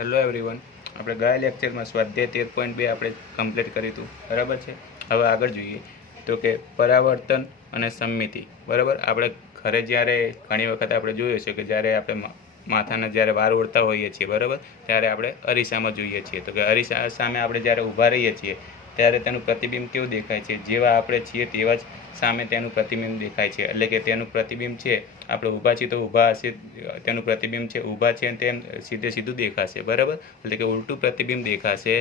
Hello everyone, આપણે ગયા લેક્ચરમાં સ્વાધ્યાય 13.2 આપણે કમ્પ્લીટ કર્યું હતું, બરાબર છે. હવે આગળ જોઈએ તો કે પરાવર્તન અને સમમિતિ. બરાબર, આપણે ઘરે જ્યારે ઘણી વખત આપણે જોયું છે કે જ્યારે આપણે માથાના જ્યારે વાળ ઓળતા હોઈએ છીએ, બરાબર, ત્યારે આપણે અરીસામાં જોઈએ છીએ. તો કે અરીસા સામે આપણે જ્યારે ઊભા રહીએ છીએ ત્યારે તેનું પ્રતિબિંબ કેવું દેખાય છે? જેવા આપણે છીએ તેવા જ સામે તેનું પ્રતિબિંબ દેખાય છે. એટલે કે તેનું પ્રતિબિંબ છે, આપણે ઊભા છીએ તો ઊભા હશે, તેનું પ્રતિબિંબ છે ઊભા છે તેમ સીધું દેખાશે. બરાબર, એટલે કે ઉલટું પ્રતિબિંબ દેખાશે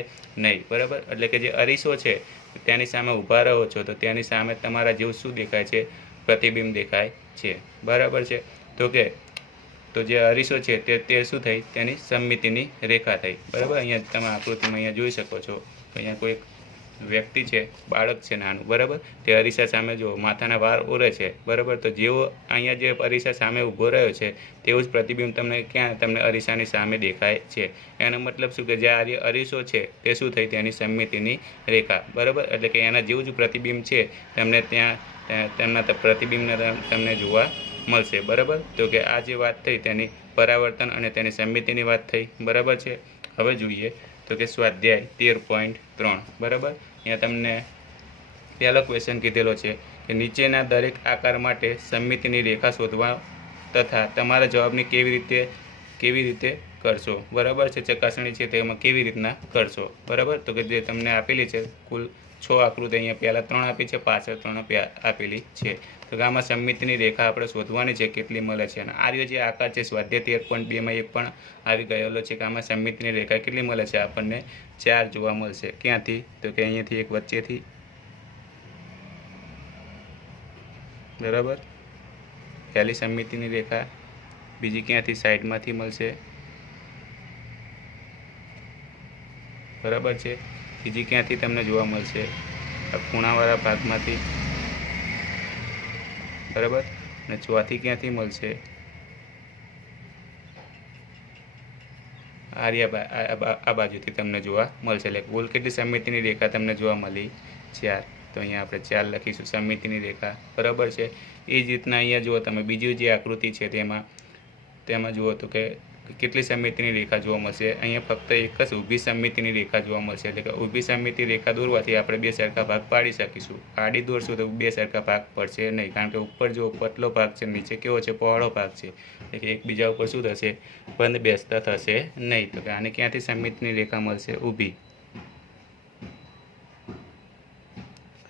નહીં. બરાબર, એટલે કે જે અરીસો છે તેની સામે ઊભા રહો છો તો તેની સામે તમારા જેવું શું દેખાય છે? પ્રતિબિંબ દેખાય છે. બરાબર છે. તો જે અરીસો છે તે શું થઈ? તેની સમમિતિની રેખા થઈ. બરાબર, અહીંયા તમે આકૃતિમાં અહીંયા જોઈ શકો છો. અહીંયા કોઈ વ્યક્તિ છે, બાળક છે નાનું, બરાબર, તે અરીસા સામે જો માથાના વાળ ઓરે છે. બરાબર, તો જેવો અહીંયા જે અરીસા સામે ઊભો રહ્યો છે તેવું જ પ્રતિબિંબ તમને અરીસાની સામે દેખાય છે. એનો મતલબ શું કે જે આ અરીસો છે તે શું થઈ? તેની સમમિતિની રેખા. બરાબર, એટલે કે એના જેવું જ પ્રતિબિંબ છે તમને તેમના પ્રતિબિંબને તમને જોવા મળશે. બરાબર, તો કે આ જે વાત થઈ તેની પરાવર્તન અને તેની સમમિતિની વાત થઈ. બરાબર છે. હવે જોઈએ તો કે સ્વાધ્યાય 13.3. બરાબર, અહીંયા તમને પહેલો ક્વેશ્ચન કીધેલો છે કે નીચેના દરેક આકાર માટે સમમિતિની રેખા શોધવા તથા તમારા જવાબની કેવી રીતે કરશો. બરાબર છે, ચકાસણી છે તેમાં કેવી રીતના કરશો. બરાબર, તો કે જે તમને આપેલી છે કુલ 6 આકૃતિ, અહીંયા પહેલાં 3 આપી છે, પાછળ 3 આપેલી છે. તો કે આમાં સમમિતિની રેખા આપણે શોધવાની છે, કેટલી મળે છે. અને આ જે આકાર છે સ્વાધ્યાય 13.2માં એ પણ આવી ગયેલો છે કે આમાં સમમિતિની રેખા કેટલી મળે છે? આપણને 4 જોવા મળશે. ક્યાંથી? તો કે અહીંયાથી એક વચ્ચેથી, બરાબર, પહેલી સમમિતિની રેખા. બીજી ક્યાંથી? સાઈડમાંથી મળશે. બરાબર છે. બીજી ક્યાંથી તમને જોવા મળશે? આ ખૂણાવાળા ભાગમાંથી. બરાબર, અને ચોથી ક્યાંથી મળશે? આ બાજુથી તમને જોવા મળશે. એટલે કુલ કેટલી સમમિતિની રેખા તમને જોવા મળી? 4. તો અહીંયા આપણે 4 લખીશું સમમિતિની રેખા. બરાબર છે. એ જ રીતના અહીંયા જુઓ તમે બીજી જે આકૃતિ છે તેમાં જુઓ તો કે કેટલી સમમિતિની રેખા જોવા મળશે? અહીંયા ફક્ત એક જ ઊભી સમમિતિની રેખા જોવા મળશે. એટલે કે ઊભી સમમિતિ રેખા દોરવાથી આપણે 2 સરખા ભાગ પાડી શકીશું. આડી દોરશું તો 2 સરખા ભાગ પડશે નહીં, કારણ કે ઉપર જો પતલો ભાગ છે, નીચે કેવો છે? પહોળો ભાગ છે. એટલે કે એકબીજા ઉપર શું થશે? બંધ બેસતા થશે નહીં. તો કે આને ક્યાંથી સમમિતિની રેખા મળશે? ઊભી.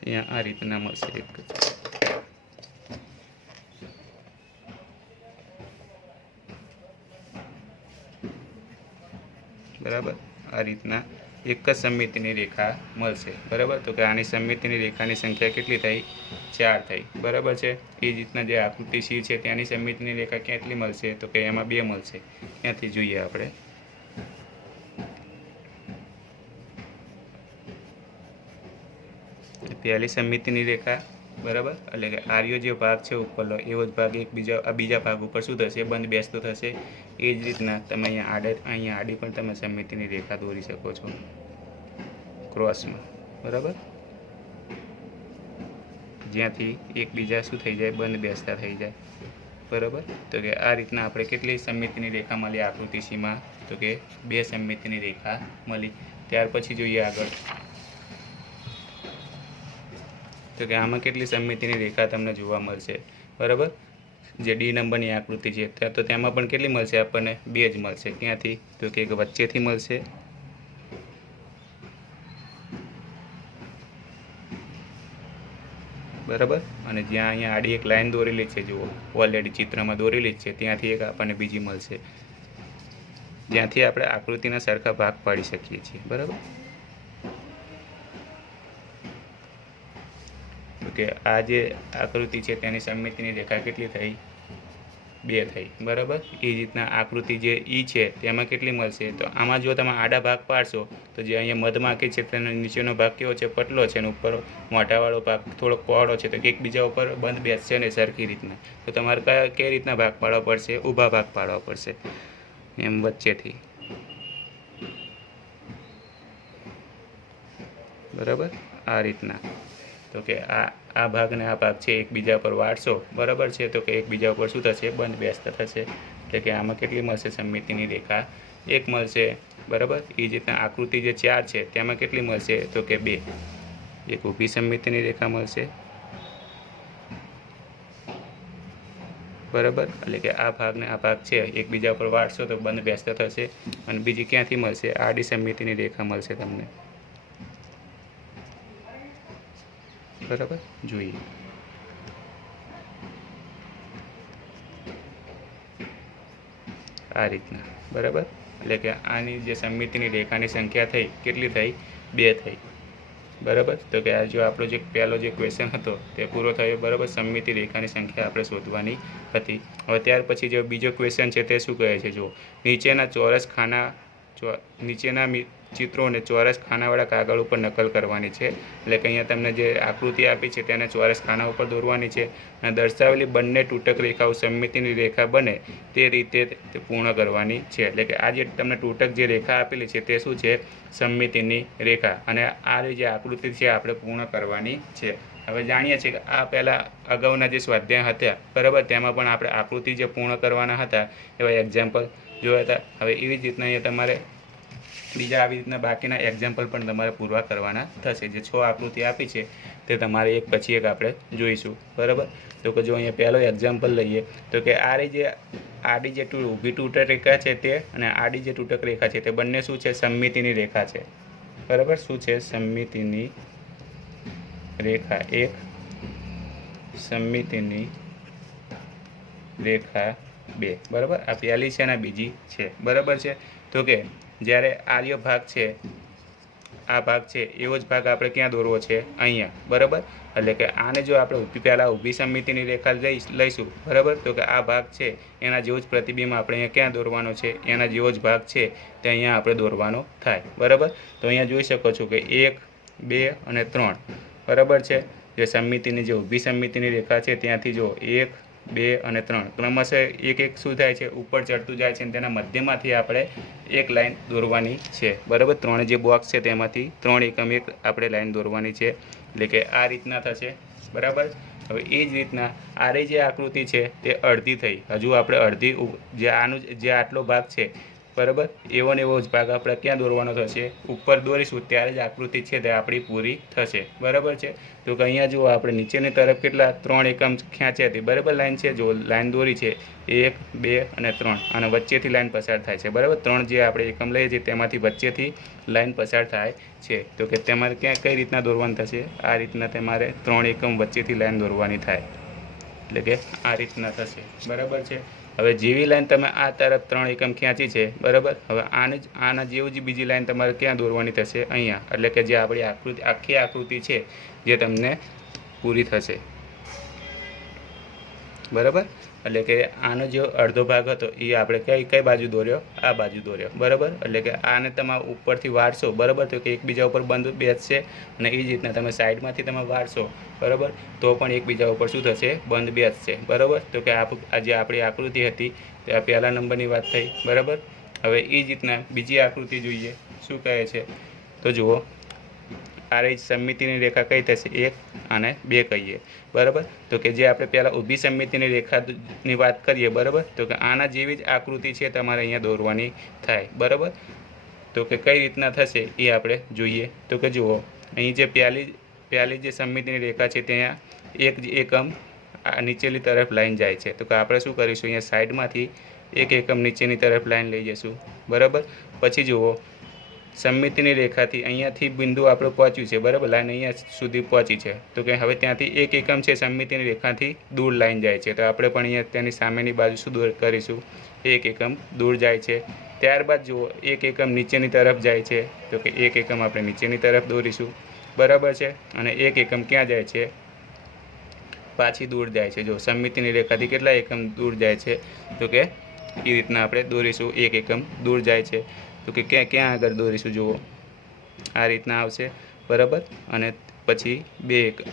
અહીંયા આ રીતના મળશે. એક જ, બરાબર, આ રીતના એક જ સમમિતિની રેખા મળશે. બરાબર, તો કે આની સમમિતિની રેખાની સંખ્યા કેટલી થઈ? 4 થઈ. બરાબર છે. એ જ રીતના જે આકૃતિ સી છે ત્યાંની સમમિતિની રેખા કેટલી મળશે? તો કે એમાં 2 મળશે. ક્યાંથી જોઈએ આપણે? પહેલી સમમિતિની રેખા, બરાબર, એટલે કે આર્યો જે ભાગ છે ઉપરનો એવો જ ભાગ બીજા ભાગ ઉપર શું થશે? બંધ બેસતો થશે. એ જ રીતના તમે અહીંયા આડી પણ તમે સમમિતિની રેખા દોરી શકો છો ક્રોસમાં. બરાબર, જ્યાંથી એકબીજા શું થઈ જાય? બંધ બેસતા થઈ જાય. બરાબર, તો કે આ રીતના આપણે કેટલી સમમિતિની રેખા મળી આકૃતિ સીમાં? તો કે 2 સમમિતિની રેખા મળી. ત્યાર પછી જોઈએ આગળ તો કે આમાં કેટલી સમમિતિની રેખા તમને જોવા મળશે? બરાબર, જે ડી નંબરની આકૃતિ છે તો તેમાં પણ કેટલી મળશે? આપણને 2 જ મળશે. ક્યાંથી? તો કે એક વચ્ચેથી મળશે. બરાબર, અને જ્યાં અહીંયા આડી એક લાઈન દોરેલી છે, જુઓ ઓલરેડી ચિત્રમાં દોરેલી જ છે, ત્યાંથી એક આપણને બીજી મળશે, જ્યાંથી આપણે આકૃતિના સરખા ભાગ પાડી શકીએ છીએ. બરાબર, તો કે આ જે આકૃતિ છે તેની સમમિતિની રેખા કેટલી થઈ? 2 થઈ. બરાબર, એ રીતના આકૃતિ જે ઈ છે તેમાં કેટલી મળશે? તો આમાં જો તમે આડા ભાગ પાડશો તો જે અહીંયા મધમાખી છે તેનો નીચેનો ભાગ કેવો છે? પતલો છે, અને ઉપર મોઢાવાળો ભાગ થોડોક પહોળો છે. તો એકબીજા ઉપર બંધ બેસશે ને સરખી રીતના. તો તમારે કઈ રીતના ભાગ પાડવા પડશે? ઊભા ભાગ પાડવા પડશે, એમ વચ્ચેથી. બરાબર, આ રીતના. તો કે આ ભાગ ને આ ભાગ છે એકબીજા પર વાળશો. બરાબર છે, તો કે એકબીજા ઉપર શું થશે? બંધ બેસતા થશે. એટલે કે આમાં કેટલી મળશે સમમિતિની રેખા? 1 મળશે, બરાબર। એ જ રીતના આકૃતિ જે 4 છે તેમાં કેટલી મળશે તો કે 2, એક ઊભી સમમિતિની રેખા મળશે, બરાબર। એટલે કે આ ભાગ ને આ ભાગ છે એકબીજા પર વાળશો તો બંને વ્યસ્ત થશે, અને બીજી ક્યાંથી મળશે, આડી સમમિતિની રેખા મળશે તમને, બરાબર। જોઈએ આ રીતના, બરાબર। એટલે કે આની જે સમમિતિની રેખાની સંખ્યા થઈ કેટલી થઈ, 2 થઈ, બરાબર। તો કે આ જો આપણો જે પહેલો જે ક્વેશ્ચન હતો તે પૂરો થયો, બરાબર। સમમિતિ રેખાની સંખ્યા આપણે શોધવાની હતી। હવે ત્યાર પછી જો બીજો ક્વેશ્ચન છે તે શું કહે છે, જો નીચેના ચોરસ ખાના નીચેના ચિત્રોને ચોરસ ખાનાવાળા કાગળ ઉપર નકલ કરવાની છે। એટલે કે અહીંયા તમને જે આકૃતિ આપી છે તેને ચોરસ ખાના ઉપર દોરવાની છે, અને દર્શાવેલી બંને તૂટક રેખાઓ સમમિતિની રેખા બને તે રીતે તે પૂર્ણ કરવાની છે। એટલે કે આ જે તમને તૂટક જે રેખા આપેલી છે તે શું છે, સમમિતિની રેખા, અને આ જે આકૃતિ છે આપણે પૂર્ણ કરવાની છે। હવે જાણીએ છીએ કે આ પહેલાં અગાઉના જે સ્વાધ્યાય હતા, બરાબર, તેમાં પણ આપણે આકૃતિ જે પૂર્ણ કરવાના હતા એવા એક્ઝામ્પલ જોયા હતા। હવે એવી જ રીતના અહીંયા તમારે બીજા આવી રીતના બાકીના એક્ઝામ્પલ પણ તમારે પૂરવા કરવાના થશે। જે 6 આકૃતિ આપી છે તે તમારે એક પછી એક આપણે જોઈશું, બરાબર। તો કે જો અહીંયા પહેલો એક્ઝામ્પલ લઈએ તો કે આ જે આડી જે ઊભી તૂટક રેખા છે તે અને આડી જે તૂટક રેખા છે તે બંને શું છે, સમમિતિની રેખા છે, બરાબર। શું છે, સમમિતિની રેખા 1, સમમિતિની રેખા 2, બરાબર। આ પહેલી છે અને બીજી છે, બરાબર છે। તો કે જ્યારે આર્ય ભાગ છે, આ ભાગ છે એવો જ ભાગ આપણે ક્યાં દોરવો છે, અહીંયા, બરાબર। એટલે કે આને જો આપણે પહેલાં ઊભી સમમિતિની રેખા લઈશું, બરાબર, તો કે આ ભાગ છે એના જેવો જ પ્રતિબિંબ આપણે અહીંયા ક્યાં દોરવાનો છે, એના જેવો જ ભાગ છે તે અહીંયા આપણે દોરવાનો થાય, બરાબર। તો અહીંયા જોઈ શકો છો કે 1, 2 અને 3, બરાબર છે। જે સમમિતિની જે ઊભી સમમિતિની રેખા છે ત્યાંથી જો 1, 2 અને 3 ક્રમશઃ એક એક શું થાય છે, ઉપર ચડતું જાય છે, અને તેના મધ્યમાંથી આપણે એક લાઈન દોરવાની છે, બરાબર। 3 જે બોક્સ છે તેમાંથી 3 એકમ એક આપણે લાઈન દોરવાની છે, એટલે કે આ રીતના થશે, બરાબર। હવે એ જ રીતના આરે જે આકૃતિ છે તે અડધી થઈ, હજુ આપણે અડધી જે આનું જે આટલો ભાગ છે, બરાબર, એવો ને એવો જ ભાગ આપણે ક્યાં દોરવાનો થશે, ઉપર દોરીશું ત્યારે જ આકૃતિ છે તે આપણી પૂરી થશે, બરાબર છે। તો કે અહીંયા જુઓ આપણે નીચેની તરફ કેટલા 3 એકમ ખેંચ્યા હતી, બરાબર, લાઈન છે, જો લાઈન દોરી છે 1, 2 અને 3, અને વચ્ચેથી લાઈન પસાર થાય છે, બરાબર। 3 જે આપણે એકમ લઈએ છીએ તેમાંથી વચ્ચેથી લાઈન પસાર થાય છે, તો કે તમારે ક્યાં કઈ રીતના દોરવાનું થશે, આ રીતના તમારે 3 એકમ વચ્ચેથી લાઈન દોરવાની થાય, એટલે કે આ રીતના થશે, બરાબર છે। હવે જેવી લાઈન તમે આ તરફ 3 એકમ ખેંચી છે, બરાબર, હવે આના જેવું જ બીજી લાઈન તમારે ક્યાં દોરવાની થશે, અહીંયા, એટલે કે જે આપણી આકૃતિ આખી આકૃતિ છે જે તમને પૂરી થશે, બરાબર। એટલે કે આનો જે અડધો ભાગ હતો એ આપણે કઈ બાજુ દોર્યો, આ બાજુ દોર્યો, બરાબર। એટલે કે આને તમે ઉપરથી વાળશો, બરાબર, તો કે એકબીજા ઉપર બંધ બેસશે, અને એ જ રીતના તમે સાઈડમાંથી તમે વાળશો, બરાબર, તો પણ એકબીજા ઉપર શું થશે, બંધ બેસશે, બરાબર। તો કે આ જે આપણી આકૃતિ હતી તે આ પહેલા નંબરની વાત થઈ, બરાબર। હવે એ જ રીતના બીજી આકૃતિ જોઈએ, શું કહે છે, તો જુઓ આ રહી સમમિતિની રેખા કઈ થશે, 1 અને 2 કહીએ, બરાબર। તો કે જે આપણે પહેલાં ઊભી સમમિતિની રેખાની વાત કરીએ, બરાબર, તો કે આના જેવી જ આકૃતિ છે તમારે અહીંયા દોરવાની થાય, બરાબર। તો કે કઈ રીતના થશે એ આપણે જોઈએ, તો કે જુઓ અહીં જે પહેલી જે સમમિતિની રેખા છે ત્યાં એક એકમ નીચેની તરફ લાઈન જાય છે, તો કે આપણે શું કરીશું, અહીંયા સાઈડમાંથી એક એકમ નીચેની તરફ લાઈન લઈ જઈશું, બરાબર। પછી જુઓ સમમિતિની રેખાથી અહીંયાથી બિંદુ આપણે પહોંચ્યું છે, બરાબર, લાઈન અહીંયા સુધી પહોંચી છે, તો કે હવે ત્યાંથી એક એકમ છે સમમિતિની રેખાથી દૂર લાઈન જાય છે, તો આપણે પણ અહીંયા તેની સામેની બાજુ શું દૂર કરીશું, એક એકમ દૂર જાય છે। ત્યારબાદ જુઓ એક એકમ નીચેની તરફ જાય છે, તો કે એક એકમ આપણે નીચેની તરફ દોરીશું, બરાબર છે, અને એક એકમ ક્યાં જાય છે, પાછી દૂર જાય છે, જો સમમિતિની રેખાથી કેટલા એકમ દૂર જાય છે, તો કે એ રીતના આપણે દોરીશું, એક એકમ દૂર જાય છે, તો કે ક્યાં આગળ દોરીશું, જુઓ આ રીતના આવશે, બરાબર, અને પછી 2 એકમ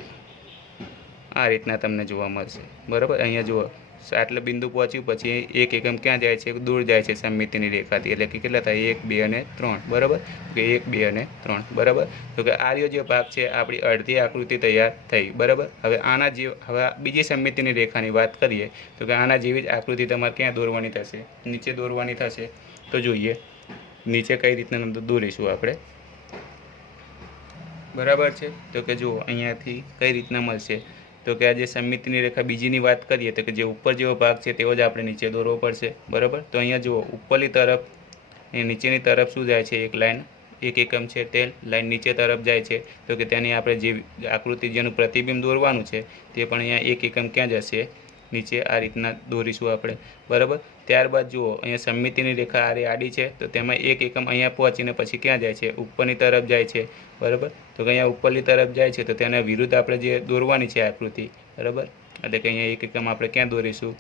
આ રીતના તમને જોવા મળશે, બરાબર। અહીંયા જુઓ આટલે બિંદુ પહોંચ્યું પછી એક એકમ ક્યાં જાય છે, દૂર જાય છે સમમિતિની રેખાથી, એટલે કે કેટલા થાય, 1, 2 અને 3, બરાબર, કે 1, 2 અને 3, બરાબર। તો કે આ જે ભાગ છે આપણી અડધી આકૃતિ તૈયાર થઈ, બરાબર। હવે હવે બીજી સમમિતિની રેખાની વાત કરીએ તો કે આના જેવી જ આકૃતિ તમારે ક્યાં દોરવાની થશે, નીચે દોરવાની થશે, તો જોઈએ નીચે કઈ રીતના દોરીશું આપણે, બરાબર છે. તો કે જુઓ અહીંયાથી કઈ રીતના મળશે, તો કે આ જે સમમિતિની રેખા બીજીની વાત કરીએ તો કે જે ઉપર જેવો ભાગ છે તેવો જ આપણે નીચે દોરવો પડશે, બરાબર. તો અહીંયા જુઓ ઉપરની તરફ એ નીચેની તરફ શું જાય છે, એક લાઈન 1 એકમ છે તે લાઈન નીચે તરફ જાય છે. તો કે તેની આપણે જે આકૃતિ જેનું પ્રતિબિંબ દોરવાનું છે તે પણ અહીંયા 1 એકમ ક્યાં જશે, નીચે આ રીતના દોરીશું આપણે, બરાબર. ત્યારબાદ જુઓ અહીંયા સમમિતિની રેખા આડી છે તો તેમાં 1 એકમ અહીંયા પહોંચીને પછી ક્યાં જાય છે, ઉપરની તરફ જાય છે, બરાબર. તો કે અહીંયા ઉપરની તરફ જાય છે તો તેના વિરુદ્ધ આપણે જે દોરવાની છે આકૃતિ, બરાબર. એટલે કે અહીંયા 1 એકમ આપણે ક્યાં દોરીશું,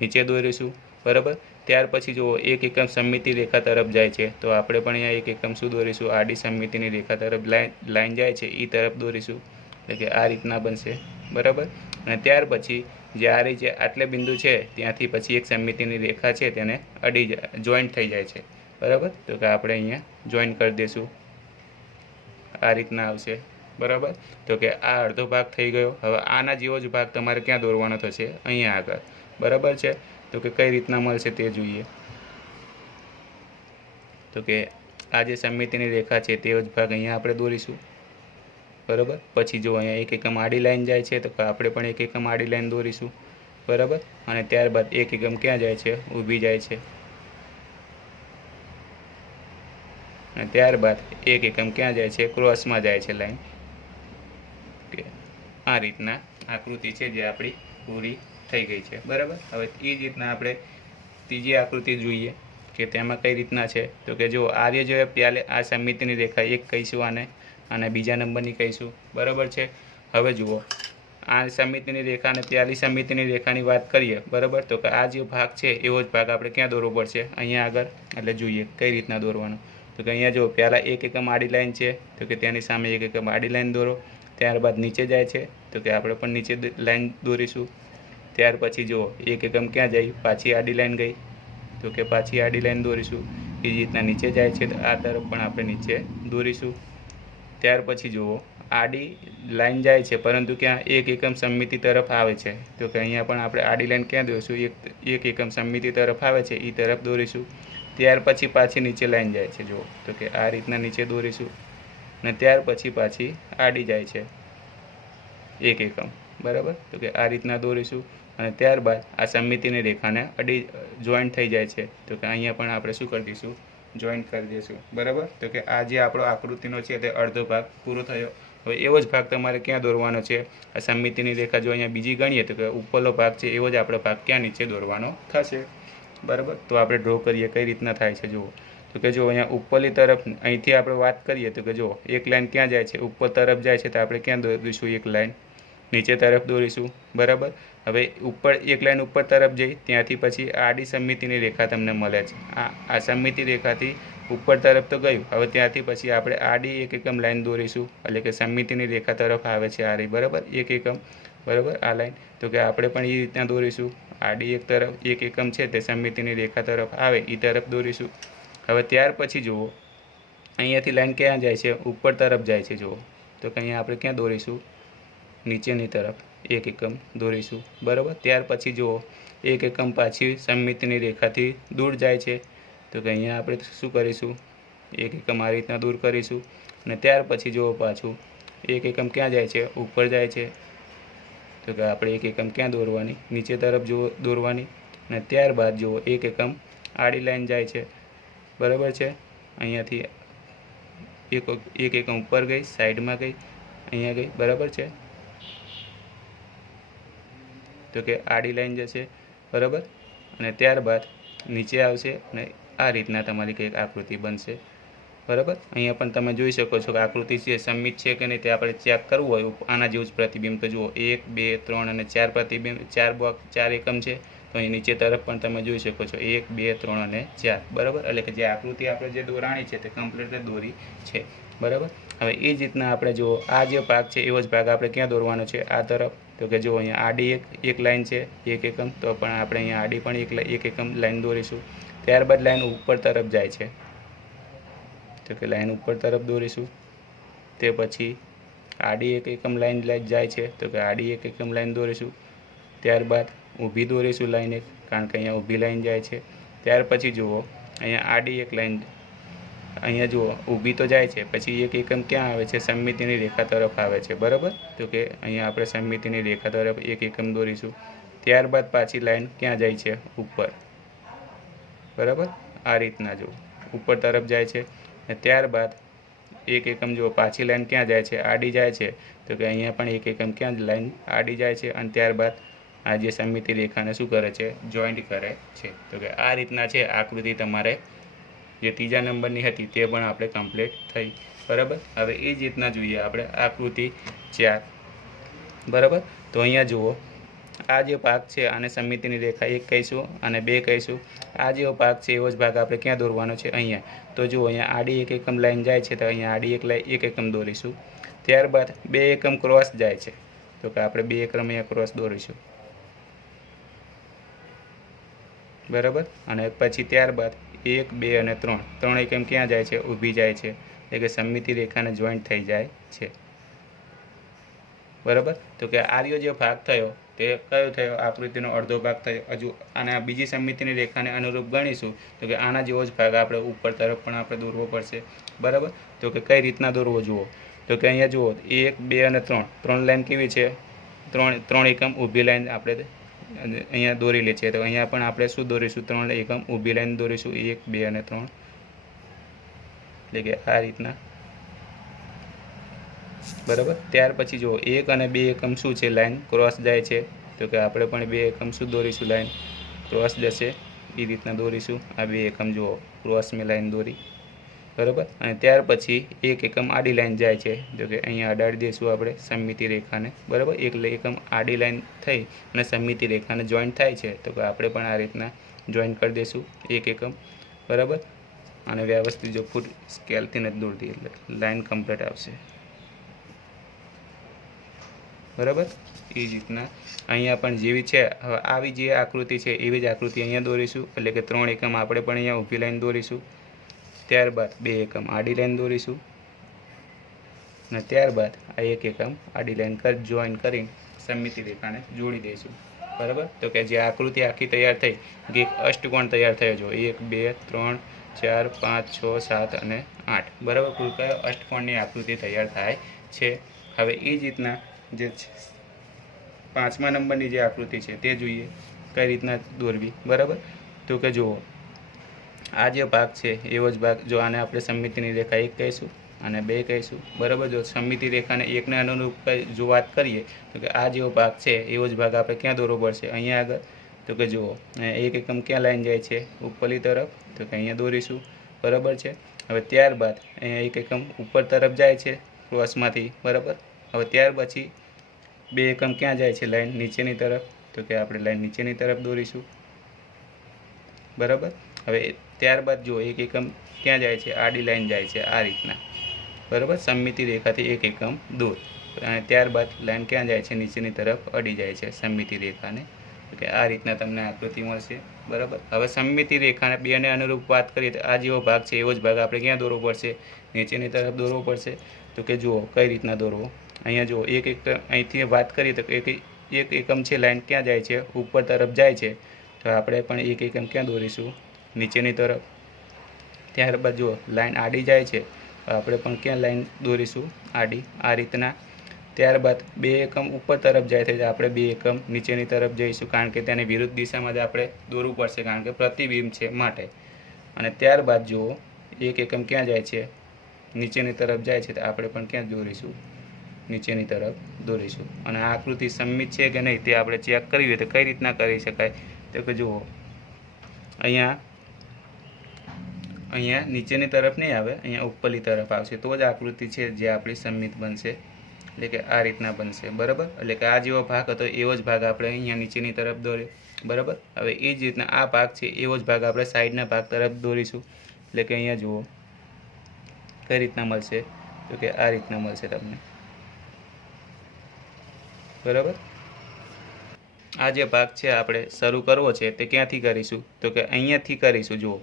નીચે દોરીશું, બરાબર. ત્યાર પછી જુઓ 1 એકમ સમમિતિ રેખા તરફ જાય છે તો આપણે પણ અહીંયા 1 એકમ શું દોરીશું, આડી સમમિતિની રેખા તરફ લાઈન જાય છે એ તરફ દોરીશું, એટલે કે આ રીતના બનશે, બરાબર. અને ત્યાર પછી જે આ રહી છે આટલે બિંદુ છે ત્યાંથી પછી એક સમમિતિની રેખા છે તેને જોઈન્ટ થઈ જાય છે, બરાબર. તો કે આપણે અહીંયા જોઈન્ટ કરી દઈશું, આ રીતના આવશે, બરાબર. તો કે આ અડધો ભાગ થઈ ગયો. હવે આના જેવો જ ભાગ તમારે ક્યાં દોરવાનો થશે, અહીંયા આગળ, બરાબર છે. તો કે કઈ રીતના મળશે તે જોઈએ. તો કે આ જે સમમિતિની રેખા છે તેવો જ ભાગ અહીંયા આપણે દોરીશું, બરાબર. પછી જો અહીંયા 1 એકમ આડી લાઈન જાય છે તો આપણે પણ 1 એકમ આડી લાઈન દોરીશું, બરાબર. અને ત્યારબાદ 1 એકમ ક્યાં જાય છે, ઊભી જાય છે, અને ત્યારબાદ 1 એકમ ક્યાં જાય છે, ક્રોસમાં જાય છે લાઈન. આ રીતના આકૃતિ છે જે આપણી પૂરી થઈ ગઈ છે, બરાબર. હવે એ જ રીતના આપણે ત્રીજી આકૃતિ જોઈએ કે તેમાં કઈ રીતના છે. તો કે જો આર્ય જો પહેલે આ સમમિતિની રેખા 1 કહીશું આને, અને બીજા નંબરની કહીશું, બરાબર છે. હવે જુઓ આ સમમિતિની રેખા અને પહેલી સમમિતિની રેખાની વાત કરીએ, બરાબર. તો કે આ જે ભાગ છે એવો જ ભાગ આપણે ક્યાં દોરવો પડશે, અહીંયા આગળ. એટલે જોઈએ કઈ રીતના દોરવાનો. તો કે અહીંયા જો પહેલાં 1 એકમ આડી લાઈન છે તો કે તેની સામે 1 એકમ આડી લાઈન દોરો. ત્યારબાદ નીચે જાય છે તો કે આપણે પણ નીચે લાઈન દોરીશું. ત્યાર પછી જુઓ 1 એકમ ક્યાં જાય, પાછી આડી લાઈન ગઈ તો કે પાછી આડી લાઈન દોરીશું. એ રીતના નીચે જાય છે તો આ તરફ પણ આપણે નીચે દોરીશું. ત્યાર પછી જુઓ આડી લાઈન જાય છે પરંતુ ક્યાં, 1 એકમ સમમિતિ તરફ આવે છે તો કે અહીંયા પણ આપણે આડી લાઈન ક્યાં દોરીશું, 1 એકમ સમમિતિ તરફ આવે છે એ તરફ દોરીશું. ત્યાર પછી પાછી નીચે લાઈન જાય છે જુઓ, તો કે આ રીતના નીચે દોરીશું. અને ત્યાર પછી પાછી આડી જાય છે 1 એકમ, બરાબર. તો કે આ રીતના દોરીશું. અને ત્યારબાદ આ સમમિતિની રેખાને જોઈન્ટ થઈ જાય છે તો કે અહીંયા પણ આપણે શું કરી દઈશું, જોઈન્ટ કરી દઈશું, બરાબર. તો કે આ જે આપણો આકૃતિનો છે તે અડધો ભાગ પૂરો થયો. હવે એવો જ ભાગ તમારે ક્યાં દોરવાનો છે, આ સમમિતિની રેખા જો અહીંયા બીજી ગણીએ તો કે ઉપરનો ભાગ છે એવો જ આપણો ભાગ ક્યાં નીચે દોરવાનો થશે, બરાબર. તો આપણે ડ્રો કરીએ કઈ રીતના થાય છે જુઓ. તો કે જો અહીંયા ઉપરની તરફ અહીંથી આપણે વાત કરીએ તો કે જો એક લાઈન ક્યાં જાય છે, ઉપર તરફ જાય છે તો આપણે ક્યાં દોરીશું, એક લાઈન નીચે તરફ દોરીશું, બરાબર. હવે ઉપર એક લાઈન ઉપર તરફ જઈ ત્યાંથી પછી આડી સમમિતિની રેખા તમને મળે છે. આ સમમિતિ રેખાથી ઉપર તરફ તો ગયું, હવે ત્યાંથી પછી આપણે આડી 1 એકમ લાઈન દોરીશું, એટલે કે સમમિતિની રેખા તરફ આવે છે આ રહી, બરાબર, 1 એકમ, બરાબર, આ લાઈન. તો કે આપણે પણ એ રીતના દોરીશું, આડી 1 એકમ છે તે સમમિતિની રેખા તરફ આવે એ તરફ દોરીશું. હવે ત્યાર પછી જુઓ અહીંયાથી લાઈન ક્યાં જાય છે, ઉપર તરફ જાય છે જુઓ. તો કે અહીંયા આપણે ક્યાં દોરીશું, નીચેની તરફ 1 એકમ દોરીશું, બરાબર. ત્યાર પછી જુઓ 1 એકમ પાછી સમમિતિની રેખાથી દૂર જાય છે તો કે અહીંયા આપણે શું કરીશું, 1 એકમ આ રીતના દૂર કરીશું. અને ત્યાર પછી જુઓ પાછું 1 એકમ ક્યાં જાય છે, ઉપર જાય છે તો કે આપણે 1 એકમ ક્યાં દોરવાની, નીચે તરફ જુઓ દોરવાની. અને ત્યારબાદ જુઓ 1 એકમ આડી લાઈન જાય છે, બરાબર છે. અહીંયાથી 1 એકમ ઉપર ગઈ, સાઈડમાં ગઈ, અહીંયા ગઈ, બરાબર છે. તો કે આડી લાઈન જશે, બરાબર. અને ત્યારબાદ નીચે આવશે અને આ રીતના તમારી કંઈક આકૃતિ બનશે, બરાબર. અહીંયા પણ તમે જોઈ શકો છો કે આકૃતિ છે સમમિત છે કે નહીં તે આપણે ચેક કરવું હોય આના જેવું જ પ્રતિબિંબ તો જુઓ 1 2 3 અને 4 પ્રતિબિંબ, 4 બોક્સ, 4 એકમ છે. તો અહીં નીચે તરફ પણ તમે જોઈ શકો છો 1 2 3 અને 4, બરાબર. એટલે કે જે આકૃતિ આપણે જે દોરાણી છે તે કમ્પ્લીટ દોરી છે, બરાબર. હવે એ જ રીતના આપણે જુઓ આ જે ભાગ છે એવો જ ભાગ આપણે ક્યાં દોરવાનો છે, આ તરફ. તો કે જો અહીંયા આડી એક લાઈન છે 1 એકમ, તો પણ આપણે અહીંયા આડી પણ 1 એકમ લાઈન દોરીશું. ત્યારબાદ લાઈન ઉપર તરફ જાય છે તો કે લાઈન ઉપર તરફ દોરીશું. તે પછી આડી 1 એકમ લાઈન જાય છે તો કે આડી 1 એકમ લાઈન દોરીશું. ત્યારબાદ ઊભી દોરીશું લાઈન એક, કારણ કે અહીંયા ઊભી લાઈન જાય છે. ત્યાર પછી જુઓ અહીંયા આડી એક લાઈન અહીંયા જુઓ ઊભી તો જાય છે, પછી એક એકમ ક્યાં આવે છે? સમમિતિની રેખા તરફ આવે છે, બરાબર. તો કે અહીંયા આપણે સમમિતિની રેખા તરફ એક એકમ દોરીશું. ત્યારબાદ પાછી લાઈન ક્યાં જાય છે? ઉપર, બરાબર. આ રીતના જુઓ ઉપર તરફ જાય છે. ત્યારબાદ એક એકમ જુઓ પાછી લાઈન ક્યાં જાય છે? આડી જાય છે. તો કે અહીંયા પણ એક એકમ ક્યાં લાઈન આડી જાય છે, અને ત્યારબાદ આ જે સમમિતિ રેખાને શું કરે છે? જોઈન્ટ કરે છે. તો કે આ રીતના છે આકૃતિ તમારે જે ત્રીજા નંબરની હતી તે પણ આપણે કમ્પ્લીટ થઈ, બરાબર. હવે એ જ રીતના જોઈએ આપણે આકૃતિ 4, બરાબર. તો અહીંયા જુઓ આ જે ભાગ છે આને સમમિતિની રેખા 1 કહીશું અને 2 કહીશું. આ જેવો ભાગ છે એવો જ ભાગ આપણે ક્યાં દોરવાનો છે? અહીંયા. તો જુઓ અહીંયા આડી એક એકમ લાઈન જાય છે, તો અહીંયા આડી એક એકમ દોરીશું. ત્યારબાદ 2 એકમ ક્રોસ જાય છે, તો કે આપણે 2 એકમ અહીંયા ક્રોસ દોરીશું, બરાબર. અને પછી ત્યારબાદ 1, 2 અને 3 એકમ ક્યાં જાય છે? ઊભી જાય છે, એટલે કે સમમિતિ રેખાને જોઈન્ટ થઈ જાય છે, બરાબર. તો કે આ જે ભાગ થયો તે કયો થયો? આકૃતિનો અડધો ભાગ થયો. હજુ આના બીજી સમમિતિની રેખાને અનુરૂપ ગણીશું, તો કે આના જેવો જ ભાગ આપણે ઉપર તરફ પણ આપણે દોરવો પડશે, બરાબર. તો કે કઈ રીતના દોરવો જુઓ. તો કે અહીંયા જુઓ 1, 2 અને 3 લાઈન કેવી છે? 3 એકમ ઊભી લાઈન આપણે અહીંયા દોરેલી છે. તો અહીંયા પણ આપણે શું દોરીશું? 3 એકમ ઊભી લાઈન દોરીશું, 1, 2 અને 3, એટલે કે આ રીતના, બરાબર. ત્યાર પછી જુઓ 1 અને 2 એકમ શું છે? લાઈન ક્રોસ જાય છે. તો કે આપણે પણ 2 એકમ શું દોરીશું? લાઈન ક્રોસ જશે, એ રીતના દોરીશું. આ 2 એકમ જુઓ ક્રોસ મેં લાઈન દોરી, બરાબર. અને ત્યાર પછી 1 એકમ આડી લાઈન જાય છે, જો કે અહીંયા અડાડી દઈશું આપણે સમમિતિ રેખાને, બરાબર. એક એકમ આડી લાઈન થઈ અને સમમિતિ રેખાને જોઈન્ટ થાય છે, તો કે આપણે પણ આ રીતના જોઈન્ટ કરી દઈશું 1 એકમ, બરાબર. અને વ્યવસ્થિત જો ફૂટ સ્કેલથી નથી દોરતી એટલે લાઈન કમ્પ્લીટ આવશે, બરાબર. એ જ રીતના અહીંયા પણ જેવી છે હવે આવી જે આકૃતિ છે એવી જ આકૃતિ અહીંયા દોરીશું, એટલે કે 3 એકમ આપણે પણ અહીંયા ઊભી લાઈન દોરીશું. ત્યારબાદ 2 એકમ આડી લાઈન દોરીશું, અને ત્યારબાદ આ 1 એકમ આડી લાઈન જોઈન કરી સમમિતિ રેખાને જોડી દઈશું, બરાબર. તો કે જે આકૃતિ આખી તૈયાર થઈ કે એક અષ્ટકોણ તૈયાર થયો જો 1, 2, 3, 4, 5, 6, 7 અને 8, બરાબર. કુલ કયો અષ્ટકોણની આકૃતિ તૈયાર થાય છે. હવે એ જ રીતના જે 5મા નંબરની જે આકૃતિ છે તે જોઈએ કઈ રીતના દોરવી, બરાબર. તો કે જુઓ આ જે ભાગ છે એવો જ ભાગ, જો આને આપણે સમમિતિની રેખા 1 કહીશું અને 2 કહીશું, બરાબર. જો સમમિતિ રેખાને 1ને અનુરૂપ જો વાત કરીએ તો કે આ જેવો ભાગ છે એવો જ ભાગ આપણે ક્યાં દોરવો પડશે? અહીંયા આગળ. તો કે જુઓ 1 એકમ ક્યાં લાઈન જાય છે? ઉપરની તરફ, તો કે અહીંયા દોરીશું, બરાબર છે. હવે ત્યારબાદ અહીંયા 1 એકમ ઉપર તરફ જાય છે ક્રોસમાંથી, બરાબર. હવે ત્યાર પછી 2 એકમ ક્યાં જાય છે? લાઈન નીચેની તરફ, તો કે આપણે લાઈન નીચેની તરફ દોરીશું, બરાબર. હવે ત્યારબાદ જો 1 એકમ ક્યાં જાય છે? આડી લાઈન જાય છે, આ રીતના, બરાબર. સમમિતિ રેખાથી 1 એકમ દૂર, અને ત્યારબાદ લાઈન ક્યાં જાય છે? નીચેની તરફ અડી જાય છે સમમિતિ રેખાને. તો કે આ રીતના તમને આકૃતિ મળશે, બરાબર. હવે સમમિતિ રેખાને 2ને અનુરૂપ વાત કરીએ તો આ જેવો ભાગ છે એવો જ ભાગ આપણે ક્યાં દોરવો પડશે? નીચેની તરફ દોરવો પડશે. તો કે જુઓ કઈ રીતના દોરવો. અહીંયા જુઓ 1 એકમ અહીંથી વાત કરીએ તો 1 એકમ છે લાઈન ક્યાં જાય છે? ઉપર તરફ જાય છે, તો આપણે પણ 1 એકમ ક્યાં દોરીશું? નીચેની તરફ. ત્યારબાદ જુઓ લાઈન આડી જાય છે, તો આપણે પણ ક્યાં લાઈન દોરીશું? આડી, આ રીતના. ત્યારબાદ 2 એકમ ઉપર તરફ જાય છે, આપણે 2 એકમ નીચેની તરફ જઈશું, કારણ કે તેને વિરુદ્ધ દિશામાં જ આપણે દોરવું પડશે, કારણ કે પ્રતિબિંબ છે માટે. અને ત્યારબાદ જુઓ 1 એકમ ક્યાં જાય છે? નીચેની તરફ જાય છે, તો આપણે પણ ક્યાં દોરીશું? નીચેની તરફ દોરીશું. અને આ આકૃતિ સમમિત છે કે નહીં તે આપણે ચેક કરવી તો કઈ રીતના કરી શકાય? તો કે જુઓ અહીંયા નીચેની તરફ નહીં આવે, અહીંયા ઉપરની તરફ આવશે, તો જ આકૃતિ છે જે આપણી સમમિત બનશે, એટલે કે આ રીતના બનશે, બરાબર. એટલે કે આ જેવો ભાગ હતો એવો જ ભાગ આપણે અહીંયા નીચેની તરફ દોર્યો, બરાબર. હવે એ જ રીતના આ ભાગ છે એવો જ ભાગ આપણે સાઈડના ભાગ તરફ દોરીશું, એટલે કે અહીંયા જુઓ કઈ રીતના મળશે? તો કે આ રીતના મળશે તમને, બરાબર. આ જે ભાગ છે આપણે શરૂ કરવો છે તે ક્યાંથી કરીશું? તો કે અહીંયાથી કરીશું. જુઓ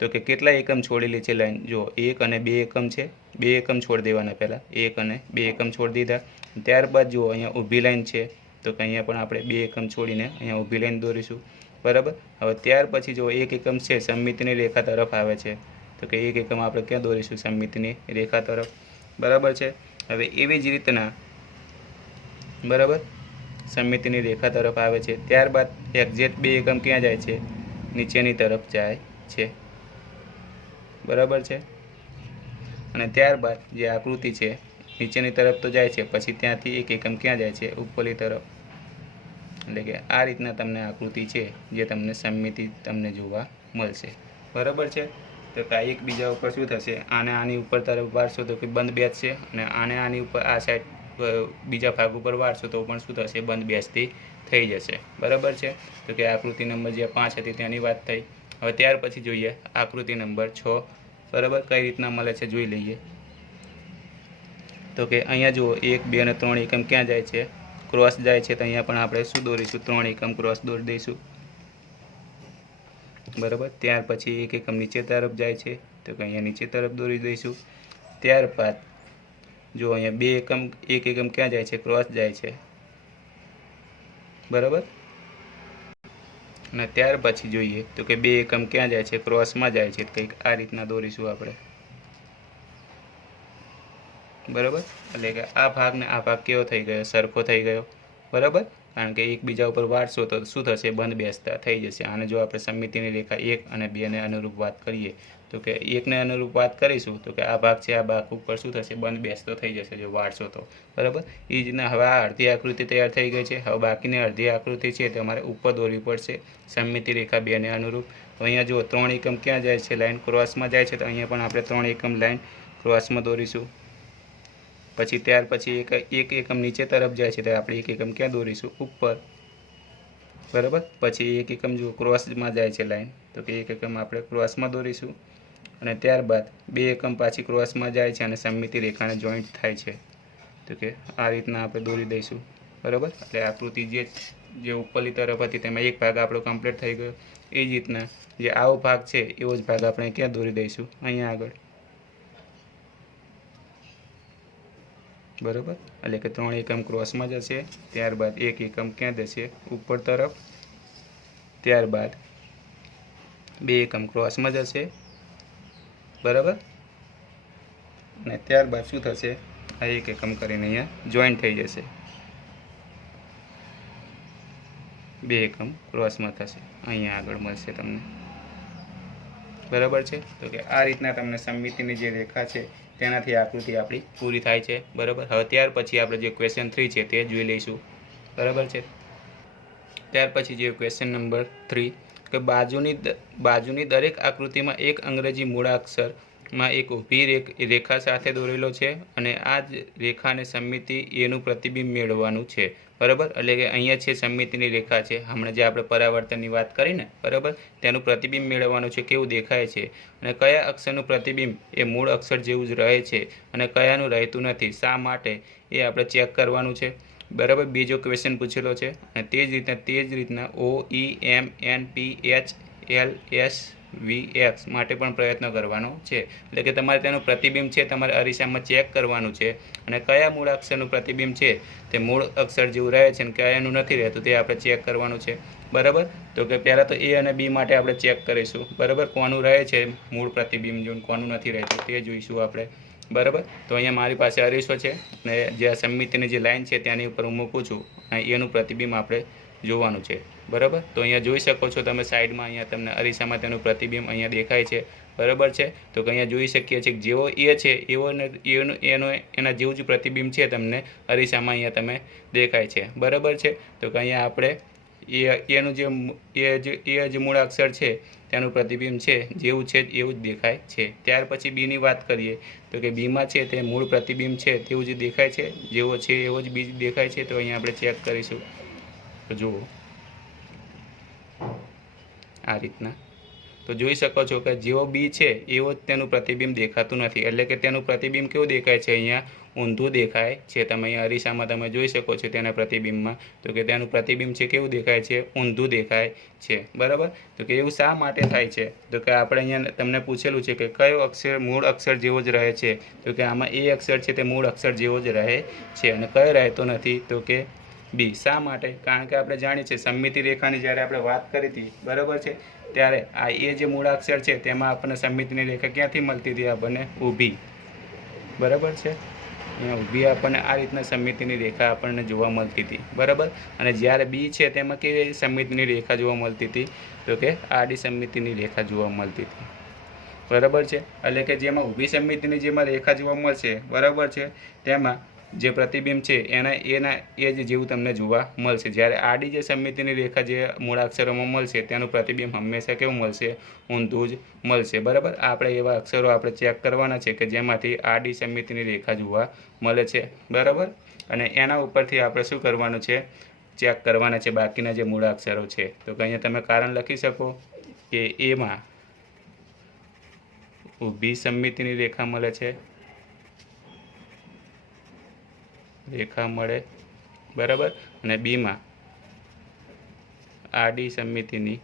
તો કે કેટલા એકમ છોડેલી છે લાઈન? જુઓ 1 અને 2 એકમ છે, 2 એકમ છોડી દેવાના પહેલાં, 1 અને 2 એકમ છોડી દીધા. ત્યારબાદ જુઓ અહીંયા ઊભી લાઈન છે, તો કે અહીંયા પણ આપણે 2 એકમ છોડીને અહીંયા ઊભી લાઈન દોરીશું, બરાબર. હવે ત્યાર પછી જુઓ 1 એકમ છે સમમિતિની રેખા તરફ આવે છે, તો કે 1 એકમ આપણે ક્યાં દોરીશું? સમમિતિની રેખા તરફ, બરાબર છે। હવે એવી જ રીતના બરાબર સમમિતિની રેખા તરફ આવે છે, ત્યારબાદ એક્ઝેક્ટ 2 એકમ ક્યાં જાય છે? નીચેની તરફ જાય છે, બરાબર છે। અને ત્યારબાદ જે આકૃતિ છે નીચેની તરફ તો જાય છે, પછી ત્યાંથી 1 એકમ ક્યાં જાય છે? ઉપરની તરફ। એટલે કે આ રીતના તમને આકૃતિ છે જે તમને સમમિતિ તમને જોવા મળશે, બરાબર છે। તો આ એકબીજા ઉપર શું થશે? આને આની ઉપર તરફ વાળશો તો કે બંધ બેસશે, અને આને આની ઉપર આ સાઈડ બીજા ભાગ ઉપર વાળશો તો પણ શું થશે? બંધ બેસતી થઈ જશે, બરાબર છે। તો કે આકૃતિ નંબર જે 5 હતી તેની વાત થઈ। હવે ત્યાર પછી જોઈએ આકૃતિ નંબર 6, બરાબર કઈ રીતના મળે છે જોઈ લઈએ। તો કે અહીંયા જુઓ 1, 2 અને 3 એકમ ક્યાં જાય છે? ક્રોસ જાય છે, તો અહીંયા પણ આપણે શું દોરીશું? 3 એકમ ક્રોસ દોરી દઈશું, બરાબર। ત્યાર પછી 1 એકમ નીચે તરફ જાય છે, તો કે અહીંયા નીચે તરફ દોરી દઈશું। ત્યારબાદ જો અહીંયા 2 એકમ 1 એકમ ક્યાં જાય છે? ક્રોસ જાય છે, બરાબર। અને ત્યાર પછી જોઈએ તો કે 2 એકમ ક્યાં જાય છે? ક્રોસમાં જાય છે, કંઈક આ રીતના દોરીશું આપણે, બરાબર। એટલે કે આ ભાગ ને આ ભાગ કેવો થઈ ગયો? સરખો થઈ ગયો, બરાબર। કારણ કે એકબીજા ઉપર વાળશો તો શું થશે? બંધ બેસતા થઈ જશે। આને જો આપણે સમમિતિની રેખા 1 અને 2 ને અનુરૂપ વાત કરીએ તો કે 1 ને અનુરૂપ વાત કરીશું તો કે આ ભાગ છે, આ ભાગ ઉપર શું થશે? બંધ બેસતો થઈ જશે જો વાળશો તો, બરાબર। એ જ રીતના હવે આ અડધી આકૃતિ તૈયાર થઈ ગઈ છે। હવે બાકીની અડધી આકૃતિ છે તે અમારે ઉપર દોરવી પડશે સમમિતિ રેખા 2 ને અનુરૂપ। તો અહીંયા જુઓ 3 એકમ ક્યાં જાય છે? લાઈન ક્રોસમાં જાય છે, તો અહીંયા પણ આપણે 3 એકમ લાઈન ક્રોસમાં દોરીશું। પછી ત્યાર પછી એક એકમ નીચે તરફ જાય છે, તો આપણે 1 એકમ ક્યાં દોરીશું? ઉપર, બરાબર। પછી 1 એકમ જો ક્રોસમાં જાય છે લાઈન, તો કે 1 એકમ આપણે ક્રોસમાં દોરીશું। અને ત્યારબાદ 2 એકમ પાછી ક્રોસમાં જાય છે અને સમમિતિ રેખાને જોઈન્ટ થાય છે, તો કે આ રીતના આપણે દોરી દઈશું, બરાબર। એટલે આકૃતિ જે ઉપરની તરફ હતી તેમાં એક ભાગ આપણો કમ્પ્લીટ થઈ ગયો। એ જ રીતના જે આવો ભાગ છે એવો જ ભાગ આપણે ક્યાં દોરી દઈશું? અહીંયા આગળ, બરાબર। એટલે કે 3 એકમ ક્રોસમાં જશે, ત્યારબાદ 1 એકમ ક્યાં જશે? ઉપર તરફ, ત્યારબાદ 2 એકમ ક્રોસમાં જશે, બરાબર। અને ત્યારબાદ શું થશે? આ 1 એકમ કરીને અહીંયા જોઈન્ટ થઈ જશે, 2 એકમ ક્રોસમાં થશે, અહીંયા આગળ મળશે તમને, બરાબર છે। તો કે આ રીતના તમને સમમિતિની જે રેખા છે તેનાથી આકૃતિ આપણી પૂરી થાય છે, બરાબર। હવે ત્યાર પછી આપણે જે ક્વેશ્ચન 3 છે તે જોઈ લઈશું, બરાબર છે। ત્યાર પછી જે ક્વેશ્ચન નંબર 3 કે બાજુની દરેક આકૃતિમાં એક અંગ્રેજી મૂળાક્ષરમાં એક ઊભી રેખા સાથે દોરેલો છે અને આ જ રેખાને સમમિતિ એનું પ્રતિબિંબ મેળવવાનું છે, બરાબર। એટલે કે અહીંયા છે સમમિતિની રેખા છે, હમણાં જે આપણે પરાવર્તનની વાત કરીને, બરાબર, તેનું પ્રતિબિંબ મેળવવાનું છે, કેવું દેખાય છે અને કયા અક્ષરનું પ્રતિબિંબ એ મૂળ અક્ષર જેવું જ રહે છે અને કયાનું રહેતું નથી, શા માટે એ આપણે ચેક કરવાનું છે, બરાબર। બીજો ક્વેશ્ચન પૂછેલો છે અને તે જ રીતના OEMNPHLSVX માટે પણ પ્રયત્ન કરવાનો છે। એટલે કે તમારે તેનું પ્રતિબિંબ છે તમારે અરીસામાં ચેક કરવાનું છે અને કયા મૂળ અક્ષરનું પ્રતિબિંબ છે તે મૂળ અક્ષર જેવું રહે છે અને કયાનું નથી રહેતું તે આપણે ચેક કરવાનું છે, બરાબર। તો કે પહેલાં તો A અને B માટે આપણે ચેક કરીશું, બરાબર, કોનું રહે છે મૂળ પ્રતિબિંબ જો કોનું નથી રહેતું તે જોઈશું આપણે, બરાબર। તો અહીંયા મારી પાસે અરીસો છે અને જે આ સમમિતિની જે લાઈન છે તેની ઉપર હું મૂકું છું અને એનું પ્રતિબિંબ આપણે જોવાનું છે, બરાબર। તો અહીંયા જોઈ શકો છો તમે સાઈડમાં અહીંયા તમને અરીસામાં તેનું પ્રતિબિંબ અહીંયા દેખાય છે, બરાબર છે। તો કે અહીંયા જોઈ શકીએ છીએ કે જેવો એ છે એના જેવું જ પ્રતિબિંબ છે તમને અરીસામાં અહીંયા તમે દેખાય છે, બરાબર છે। તો કે અહીંયા આપણે એનું જે મૂળાક્ષર છે તેનું પ્રતિબિંબ છે જેવું છે એવું જ દેખાય છે। ત્યાર પછી બીની વાત કરીએ તો કે બીમાં છે તે મૂળ પ્રતિબિંબ છે તેવું જ દેખાય છે, જેવો છે એવો જ બી દેખાય છે। તો અહીંયા આપણે ચેક કરીશું, તો જુઓ આ રીતના, તો જોઈ શકો છો કે જેવો બી છે એવો જ તેનું પ્રતિબિંબ દેખાતું નથી, એટલે કે તેનું પ્રતિબિંબ કેવું દેખાય છે? અહીંયા ઊંધું દેખાય છે। તમે અહીંયા અરીસામાં તમે જોઈ શકો છો તેના પ્રતિબિંબમાં, તો કે તેનું પ્રતિબિંબ છે કેવું દેખાય છે? ઊંધું દેખાય છે, બરાબર। તો કે એવું શા માટે થાય છે? તો કે આપણે અહીંયા તમને પૂછેલું છે કે કયો અક્ષર મૂળ અક્ષર જેવો જ રહે છે? તો કે આમાં એ અક્ષર છે તે મૂળ અક્ષર જેવો જ રહે છે અને કયો રહેતો નથી? તો કે બી. શા માટે? કારણ કે આપણે જાણીએ છીએ સમમિતિ રેખાની જ્યારે આપણે વાત કરી હતી બરાબર છે, ત્યારે આ એ જે મૂળાક્ષર છે તેમાં આપણને સમમિતિની રેખા ક્યાંથી મળતી હતી? આપણને ઊભી, બરાબર છે, અહીંયા ઊભી આપણને આ રીતના સમમિતિની રેખા આપણને જોવા મળતી હતી, બરાબર. અને જ્યારે બી છે તેમાં કેવી સમમિતિની રેખા જોવા મળતી હતી? તો કે આડી સમમિતિની રેખા જોવા મળતી હતી, બરાબર છે. એટલે કે જેમાં ઊભી સમમિતિની જેમાં રેખા જોવા મળશે, બરાબર છે, તેમાં જે પ્રતિબિંબ છે એ જ જેવું તમને જોવા મળશે. જ્યારે આડી જે સમમિતિની રેખા જે મૂળાક્ષરોમાં મળશે તેનું પ્રતિબિંબ હંમેશા કેવું મળશે? ઊંધું જ મળશે, બરાબર. આપણે એવા અક્ષરો આપણે ચેક કરવાના છે કે જેમાંથી આડી સમમિતિની રેખા જોવા મળે છે, બરાબર. અને એના ઉપરથી આપણે શું કરવાનું છે? ચેક કરવાના છે બાકીના જે મૂળાક્ષરો છે. તો કે અહીંયા તમે કારણ લખી શકો કે એમાં ઊભી સમમિતિની રેખા મળે છે, રેખા મળે, બરાબર. અને બીમાં આડી સમમિતિની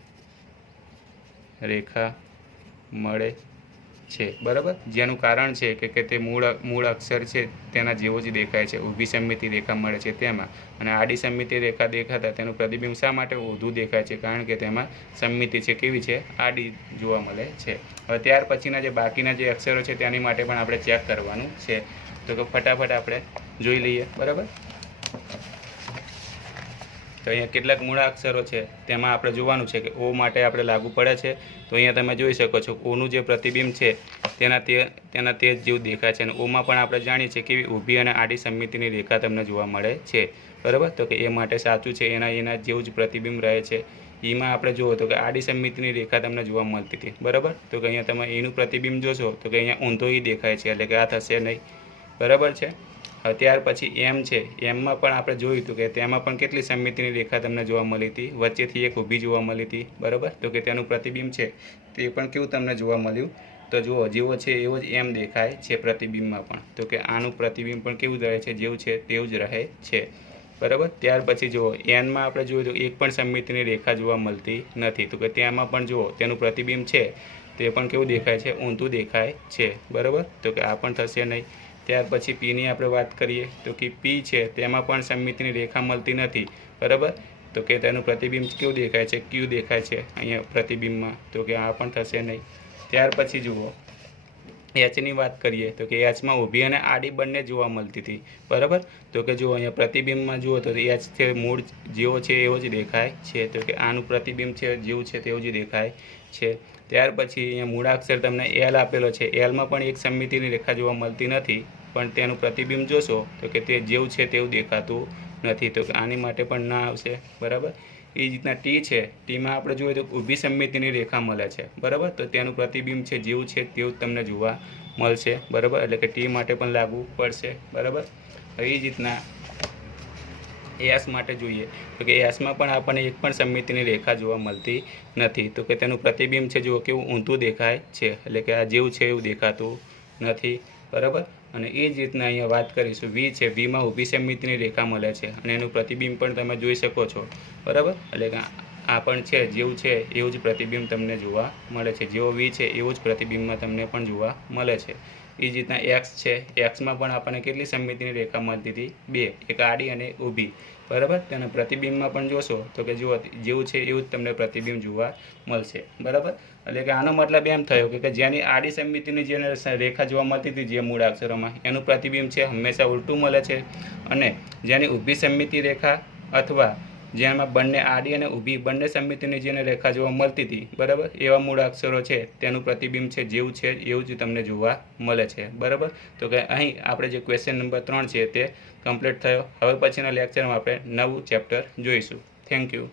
રેખા મળે છે, બરાબર. જેનું કારણ છે કે તે મૂળ અક્ષર છે તેના જેવો જ દેખાય છે. ઊભી સમમિતિ રેખા મળે છે તેમાં, અને આડી સમમિતિ રેખા દેખાતા તેનું પ્રતિબિંબ શા માટે ઊંધું દેખાય છે? કારણ કે તેમાં સમમિતિ છે કેવી છે? આડી જોવા મળે છે. હવે ત્યાર પછીના જે બાકીના જે અક્ષરો છે તેની માટે પણ આપણે ચેક કરવાનું છે. તો કે ફટાફટ આપણે જોઈ લઈએ, બરાબર. તો અહીંયા કેટલાક મૂળાક્ષરો છે તેમાં આપણે જોવાનું છે કે ઓ માટે આપણે લાગુ પડે છે. તો અહીંયા તમે જોઈ શકો છો ઓનું જે પ્રતિબિંબ છે તેના તે જ જેવું દેખાય છે. અને ઓમાં પણ આપણે જાણીએ છીએ કે ઊભી અને આડી સમમિતિની રેખા તમને જોવા મળે છે, બરાબર. તો કે એ માટે સાચું છે, એના જેવું જ પ્રતિબિંબ રહે છે. ઈમાં આપણે જુઓ તો કે આડી સમમિતિની રેખા તમને જોવા મળતી હતી, બરાબર. તો કે અહીંયા તમે એનું પ્રતિબિંબ જોશો તો કે અહીંયા ઊંધો દેખાય છે, એટલે કે આ થશે નહીં, બરાબર છે. હવે ત્યાર પછી એમ છે, એમમાં પણ આપણે જોયું હતું કે તેમાં પણ કેટલી સમમિતિની રેખા તમને જોવા મળી હતી? વચ્ચેથી એક ઊભી જોવા મળી હતી, બરાબર. તો કે તેનું પ્રતિબિંબ છે તે પણ કેવું તમને જોવા મળ્યું? તો જુઓ, જેવો છે એવો જ એમ દેખાય છે પ્રતિબિંબમાં પણ. તો કે આનું પ્રતિબિંબ પણ કેવું રહે છે? જેવું છે તેવું જ રહે છે, બરાબર. ત્યાર પછી જુઓ એનમાં આપણે જોયું તો એક પણ સમમિતિની રેખા જોવા મળતી નથી. તો કે તેમાં પણ જુઓ તેનું પ્રતિબિંબ છે તે પણ કેવું દેખાય છે? ઊંધું દેખાય છે, બરાબર. તો કે આ પણ થશે નહીં. ત્યાર પછી પીની આપણે વાત કરીએ તો કે પી છે તેમાં પણ સમમિતિની રેખા મળતી નથી, બરાબર. તો કે તેનું પ્રતિબિંબ કેવું દેખાય છે? ક્યુ દેખાય છે અહીંયા પ્રતિબિંબમાં. તો કે આ પણ થશે નહીં. ત્યાર પછી જુઓ એચની વાત કરીએ તો કે એચમાં ઊભી અને આડી બંને જોવા મળતી હતી, બરાબર. તો કે જુઓ અહીંયા પ્રતિબિંબમાં જુઓ તો એચ છે મૂળ જેવો છે એવો જ દેખાય છે. તો કે આનું પ્રતિબિંબ છે જેવું છે તેવું જ દેખાય છે. ત્યાર પછી અહીંયા મૂળાક્ષર તમને એલ આપેલો છે, એલમાં પણ એક સમમિતિની રેખા જોવા મળતી નથી, પણ તેનું પ્રતિબિંબ જોશો તો કે તે જેવું છે તેવું દેખાતું નથી. તો કે આની માટે પણ ના આવશે, બરાબર. એ જ રીતના ટી છે, ટીમાં આપણે જોઈએ તો ઊભી સમમિતિની રેખા મળે છે, બરાબર. તો તેનું પ્રતિબિંબ છે જેવું છે તેવું તમને જોવા મળશે, બરાબર. એટલે કે ટી માટે પણ લાગુ પડશે, બરાબર. એ જ રીતના એસ માટે જોઈએ તો કે એસમાં પણ આપણને એક પણ સમમિતિની રેખા જોવા મળતી નથી. તો કે તેનું પ્રતિબિંબ છે જુઓ કેવું ઊંધું દેખાય છે, એટલે કે આ જેવું છે એવું દેખાતું નથી, બરાબર. અને એ જ રીતના અહીંયા વાત કરીશું વી છે, વીમાં ઊભી સમમિતિની રેખા મળે છે અને એનું પ્રતિબિંબ પણ તમે જોઈ શકો છો, બરાબર. એટલે કે આ પણ છે જેવું છે એવું જ પ્રતિબિંબ તમને જોવા મળે છે. જેવો વી છે એવું જ પ્રતિબિંબમાં તમને પણ જોવા મળે છે. એ જ રીતના એક્સ છે, એક્સમાં પણ આપણને કેટલી સમમિતિની રેખા મળતી હતી? બે, એક આડી અને ઊભી, બરાબર. તેના પ્રતિબિંબમાં પણ જોશો તો કે જુઓ જેવું છે એવું જ તમને પ્રતિબિંબ જોવા મળશે, બરાબર. એટલે કે આનો મતલબ એમ થયો કે જેની આડી સમમિતિની જે રેખા જોવા મળતી હતી જે મૂળાક્ષરોમાં એનું પ્રતિબિંબ છે હંમેશા ઉલટું મળે છે, અને જેની ઊભી સમમિતિ રેખા અથવા જેમાં બંને આડી અને ઊભી બંને સમમિતિની જેને રેખા જોવા મળતી હતી, બરાબર, એવા મૂળાક્ષરો છે તેનું પ્રતિબિંબ છે જેવું છે એવું જ તમને જોવા મળે છે, બરાબર. તો કે અહીં આપણે જે ક્વેશ્ચન નંબર 3 છે તે કમ્પ્લીટ થયો. હવે પછીના લેક્ચરમાં આપણે નવું ચેપ્ટર જોઈશું. Thank you.